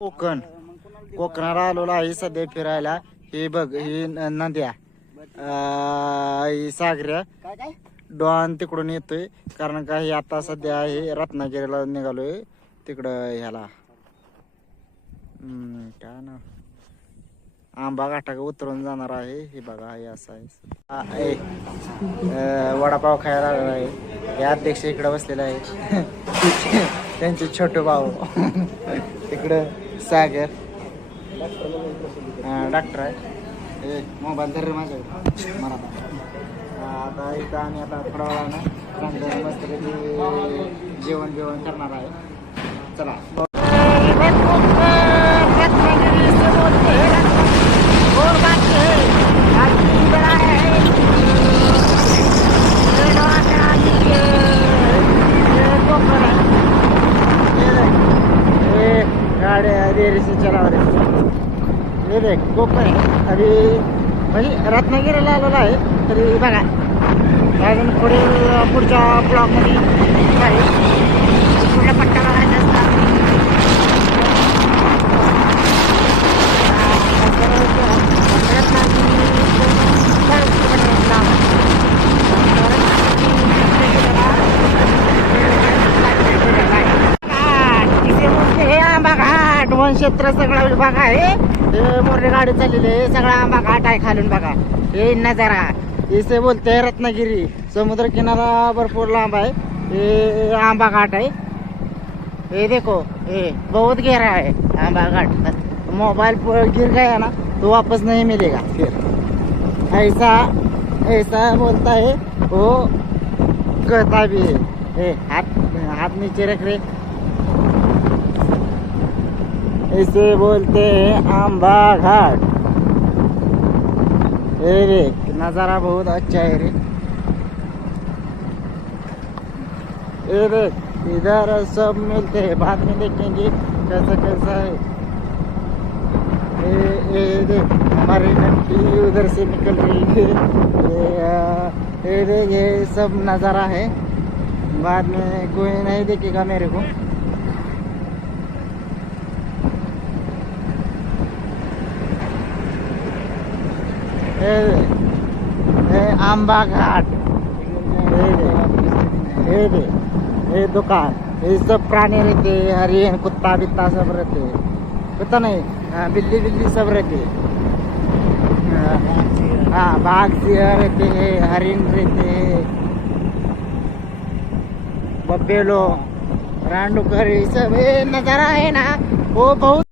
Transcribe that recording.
कोकणाला आलेलो आहे सध्या फिरायला. हे बघ ही नद्या ही सागऱ्या डॉन तिकडून येतोय. कारण का हे आता सध्या आहे रत्नागिरीला निघालोय तिकडं ह्याला काय ना आंबा घाटा उतरून जाणार आहे. हे बघा हे असं आहे. वडापाव खायला आलेला आहे. हे अध्यक्ष इकडे बसलेला आहे. त्यांचे छोटे भाऊ तिकडं सागर डॉक्टर आहे. मोबाईल धर माझ्याकडे मला आता इथं आम्ही आता थोडा वेळानं मस्त जेवण करणार आहे. चला गाड्या देरी से चला हे देख कोकण अभी म्हणजे रत्नागिरीला आलेला आहे. तरी बघा अजून पुढे पुढच्या ब्लॉकमध्ये पुढल्या पट्ट्याला राहायचं असतात. वन क्षेत्र सगळा विभाग आहे. हे मोठी गाडी चाललेली आहे. सगळा आंबा घाट आहे खालून बघा. हे नजारा इसे बोलते रत्नागिरी. समुद्र किनारा भरपूर लांब आहे. हे आंबा घाट आहे. ये देखो ये बहुत गहरा है आंबा घाट. मोबाइल गिर गया ना तो वापस नहीं मिलेगा फिर. ऐसा बोलता है वो कहता भी है. हाथ नीचे रख रे. इसे बोलते हैं आंबा घाट. देख नज़ारा बहुत अच्छा है रे. ये देख इधर सब मिलते हैं. बाद में देखेंगे कैसा है. ये देख हमारी घंटी उधर से निकल रही है. ये देख ये सब नज़ारा है. बाद में कोई नहीं देखेगा मेरे को. आंबा घाट. ये दुकान ये सब प्राणी रहते. हरिण कुत्ता बित्ता सब रहते. कुत्ता नहीं बिल्ली सब रहते. हाँ बाघ सिंह रहते हैं. हरिण रहते हैं. बफेलो रांडुकर ये सब नज़ारा है ना वो बहुत